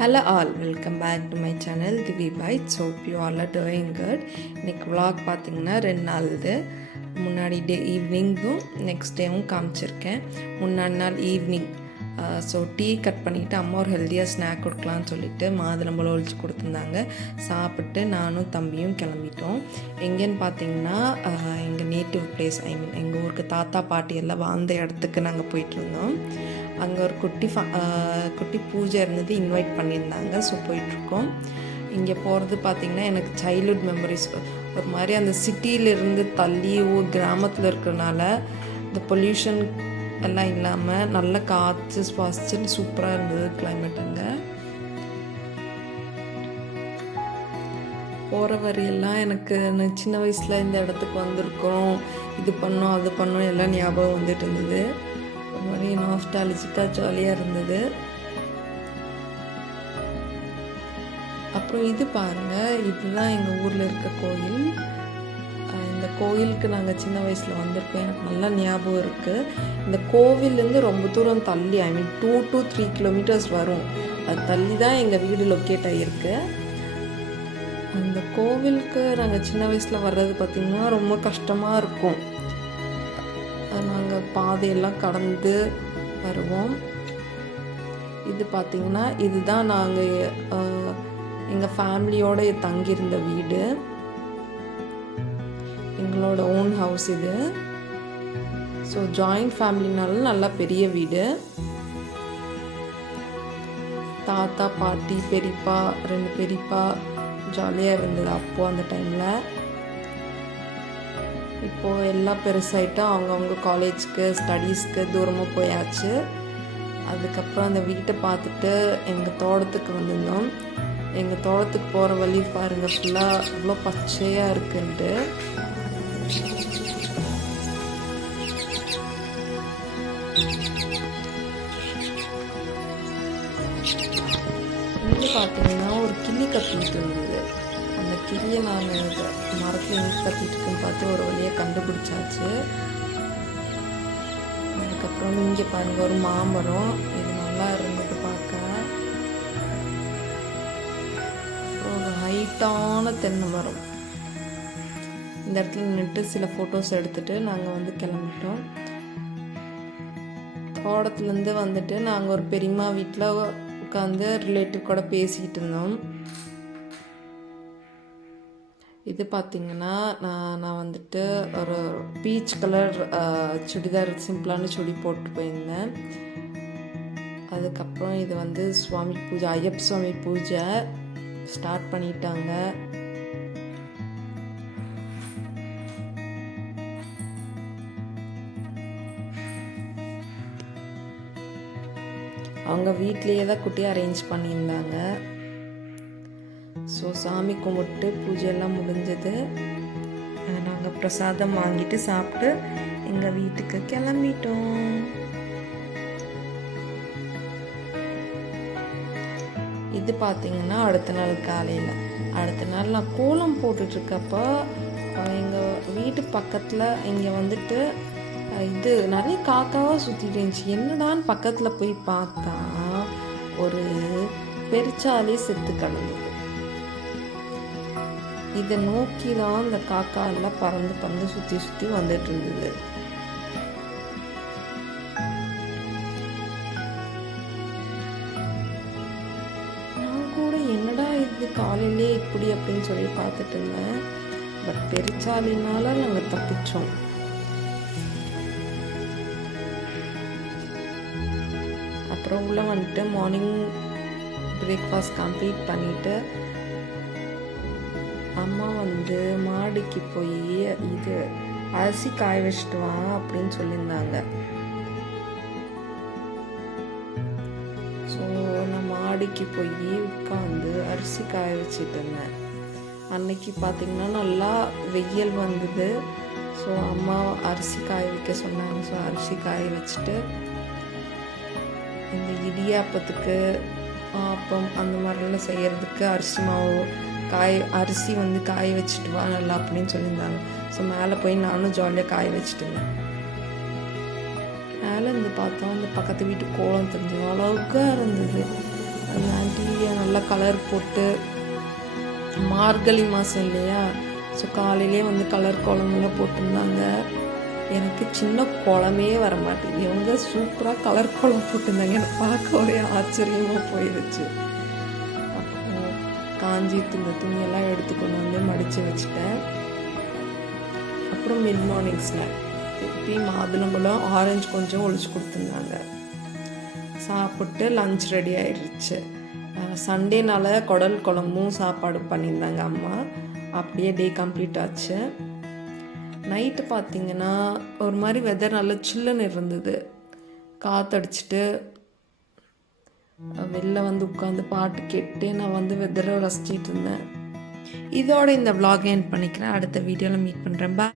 Hello all, welcome back to my channel Divi Bites. Hope you all are doing good. இன்னைக்கு vlog பார்த்தீங்கன்னா 2 நாள் இது முன்னாடி டே ஈவினிங்கும் next டேவும் காமிச்சிருக்கேன். முன்னாடி நாள் ஈவினிங் ஸோ டீ கட் பண்ணிவிட்டு அம்மா ஒரு ஹெல்த்தியாக ஸ்நாக் கொடுக்கலான்னு சொல்லிட்டு மாதுளம்பழம் ஒழிச்சு கொடுத்துருந்தாங்க. சாப்பிட்டு நானும் தம்பியும் கிளம்பிட்டோம். எங்கேன்னு பார்த்தீங்கன்னா எங்கள் நேட்டிவ் பிளேஸ், எங்கள் ஊருக்கு தாத்தா பாட்டி எல்லாம் வாழ்ந்த இடத்துக்கு நாங்கள் போயிட்டுருந்தோம். அங்கே ஒரு குட்டி பூஜை இருந்தது, இன்வைட் பண்ணியிருந்தாங்க. ஸோ போயிட்டுருக்கோம். இங்கே போகிறது பார்த்திங்கன்னா எனக்கு சைல்ட்ஹுட் மெமரிஸ் ஒரு மாதிரி. அந்த சிட்டியிலிருந்து தள்ளி ஊர் கிராமத்தில் இருக்கிறனால இந்த பொல்யூஷன் எல்லாம் இல்லாமல் நல்ல காற்று சுவாசிச்சு சூப்பராக இருந்தது கிளைமேட். அங்கே போகிற வரையெல்லாம் எனக்கு சின்ன வயசில் இந்த இடத்துக்கு வந்திருக்கிறோம், இது பண்ணோம் அது பண்ணோம் எல்லாம் ஞாபகம் வந்துட்டு இருந்தது. ஒரு மாதிரி நாஸ்டாலஜிக்காக ஜாலியாக இருந்தது. அப்புறம் இது பாருங்கள், இதுதான் எங்கள் ஊரில் இருக்க கோயில். இந்த கோயிலுக்கு நாங்கள் சின்ன வயசில் வந்திருக்கோம், எனக்கு நல்லா ஞாபகம் இருக்குது. இந்த கோவிலேருந்து ரொம்ப தூரம் தள்ளி 2 to 3 kilometers வரும். அது தள்ளி தான் எங்கள் வீடு லொக்கேட் ஆகியிருக்கு. அந்த கோவிலுக்கு நாங்கள் சின்ன வயசில் வர்றது பார்த்திங்கன்னா ரொம்ப கஷ்டமாக இருக்கும். நாங்கள் பாதையெல்லாம் கடந்து வருவோம். இது பார்த்திங்கன்னா இதுதான் நாங்கள் எங்கள் ஃபேமிலியோடு தங்கியிருந்த வீடு, எங்களோட ஓன் ஹவுஸ் இது. ஸோ ஜாயிண்ட் ஃபேமிலினாலும் நல்லா பெரிய வீடு. தாத்தா பாட்டி பெரியப்பா 2 பெரியப்பா ஜாலியாக இருந்தது அப்போது அந்த டைமில். இப்போது எல்லாம் பெருசாகிட்டு அவங்கவுங்க காலேஜுக்கு ஸ்டடீஸ்க்கு தூரமாக போயாச்சு. அதுக்கப்புறம் அந்த வீட்டை பார்த்துட்டு எங்கள் தோட்டத்துக்கு வந்திருந்தோம். எங்கள் தோட்டத்துக்கு போகிற வழி பாருங்கள், ஃபுல்லாக அவ்வளோ பச்சையாக இருக்குன்ட்டு. இங்கே பார்த்தீங்கன்னா ஒரு கிளி கத்திட்டு இருந்தது. அந்த கிளியை நான் மரத்தில் எங்கே கத்திட்டு இருக்குன்னு பார்த்து ஒரு வழியாக கண்டுபிடிச்சாச்சு. அதுக்கப்புறம் இங்கே பாருங்கள் ஒரு மாமரம், இது நல்லா இருந்தது பார்க்க. அப்புறம் ஒரு ஹைட்டான தென்னை மரம். இந்த இடத்துல நின்று சில ஃபோட்டோஸ் எடுத்துகிட்டு நாங்கள் கிளம்பிட்டோம். தோட்டத்துலேருந்து வந்துட்டு நாங்கள் ஒரு பெரியம்மா வீட்டில் உட்காந்து ரிலேட்டிவ் கூட பேசிக்கிட்டு இருந்தோம். இது பார்த்திங்கன்னா நான் ஒரு பீச் கலர் சுடிதார், சிம்பிளான சுடி போட்டு போயிருந்தேன். அதுக்கப்புறம் இது சுவாமி பூஜை, ஐயப்ப சுவாமி பூஜை ஸ்டார்ட் பண்ணிட்டாங்க. அவங்க வீட்லேயே தான் குட்டியாக அரேஞ்ச் பண்ணியிருந்தாங்க. ஸோ சாமி கும்பிட்டு பூஜையெல்லாம் முடிஞ்சது. நாங்கள் பிரசாதம் வாங்கிட்டு சாப்பிட்டு எங்கள் வீட்டுக்கு கிளம்பிட்டோம். இது பார்த்திங்கன்னா அடுத்த நாள் காலையில். அடுத்த நாள் நான் கோலம் போட்டுட்ருக்கப்போ எங்கள் வீட்டு பக்கத்தில் இங்கே இது நிறைய காக்காவாக சுற்றிட்டு இருந்துச்சு. என்னடான்னு பக்கத்தில் போய் பார்த்தா ஒரு பெருச்சாலே செத்து கிடந்தது. இதை நோக்கி தான் அந்த காக்கா எல்லாம் பறந்து சுற்றி வந்துட்டு இருந்தது. நான் கூட என்னடா இது காலையிலே இப்படி அப்படின்னு சொல்லி பார்த்துட்டு இருந்தேன். பட் பெருச்சாலினால நாங்கள் தப்பிச்சோம். அப்புறம் உள்ள மார்னிங் பிரேக்ஃபாஸ்ட் கம்ப்ளீட் பண்ணிவிட்டு அம்மா மாடிக்கு போய் இது அரிசி காய வச்சுட்டு வா அப்படின்னு சொல்லியிருந்தாங்க. ஸோ நான் மாடிக்கு போய் உட்காந்து அரிசி காய வச்சுட்டு இருந்தேன். அன்னைக்கு பார்த்திங்கன்னா நல்லா வெயில் வந்தது. ஸோ அம்மா அரிசி காய வைக்க சொன்னாங்க. ஸோ அரிசி காய வச்சுட்டு இந்த இடியாப்பத்துக்கு ஆப்பம் அந்த மாதிரிலாம் செய்கிறதுக்கு அரிசி மாவு அரிசி காய வச்சுட்டு வா நல்லா அப்படின்னு சொல்லியிருந்தாங்க. ஸோ மேலே போய் நானும் ஜாலியாக காய வச்சுட்டு இருந்தேன். மேலே பார்த்தோம், அந்த பக்கத்து வீட்டு கோலம் தெரிஞ்சது அளவுக்கு இருந்தது. அந்த ஆண்டி நல்லா கலர் போட்டு, மார்கழி மாதம் இல்லையா, ஸோ காலையிலே வந்து கலர் கோலமெல்லாம் போட்டிருந்தாங்க. எனக்கு சின்ன கோலமே வர மாட்டேங்குது. இவங்க சூப்பராக கலர் கோலம் போட்டிருந்தாங்க. எனக்கு பார்க்க ஒரே ஆச்சரியமாக போயிடுச்சு. அப்புறம் காஞ்சிட்டு இந்த துணியெல்லாம் எடுத்து கொண்டு வந்து மடித்து வச்சுட்டேன். அப்புறம் மிட் மார்னிங் ஸ்நாக் திருப்பி மாதுளம்பழம், ஆரஞ்சு கொஞ்சம் ஒழிச்சு கொடுத்துருந்தாங்க. சாப்பிட்டு லஞ்ச் ரெடி ஆயிடுச்சு. சண்டேனால குடல் குழம்பும் சாப்பாடு பண்ணியிருந்தாங்க அம்மா. அப்படியே டே கம்ப்ளீட் ஆச்சு. நைட்டு பார்த்திங்கன்னா ஒரு மாதிரி வெதர் நல்லா சில்லுன்னு இருந்தது. காற்றடிச்சிட்டு வெளில வந்து உட்காந்து பாட்டு கேட்டு நான் வந்து வெதரை ரசிச்சிட்டு இருந்தேன். இதோட இந்த vlog எண்ட் பண்ணிக்கிறேன். அடுத்த வீடியோவில் மீட் பண்ணுறேன். பாய்.